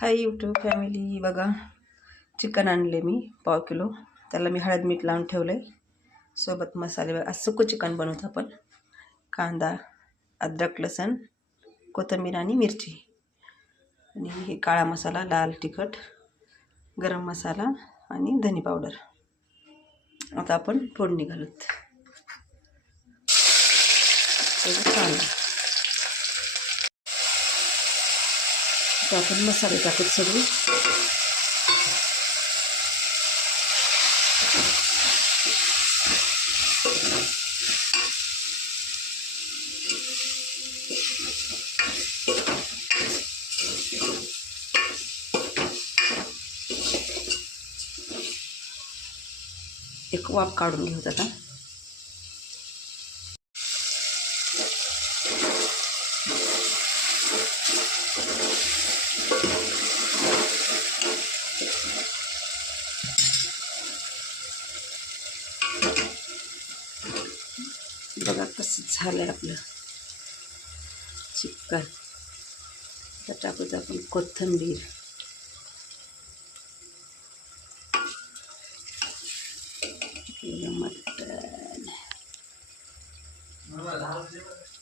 Hi YouTube family, बघा chicken आणले मी पाव किलो. त्याला मी हळद मीठ लावून ठेवलं आहे. सोबत मसाले बघा, सुकं चिकन बनवतो आपण. कांदा, अद्रक, लसण, कोथिंबीर आणि मिरची, आणि हे काळा मसाला, लाल तिखट, गरम मसाला आणि धनी पावडर. आता आपण फोडणी घालूत. आता आपण मसाले टाकूत सगळे. एक वाफ काढून घेऊत आता. बघा कसं झालंय आपलं चिकन. आता टाकूच आपण कोथिंबीर, मटण.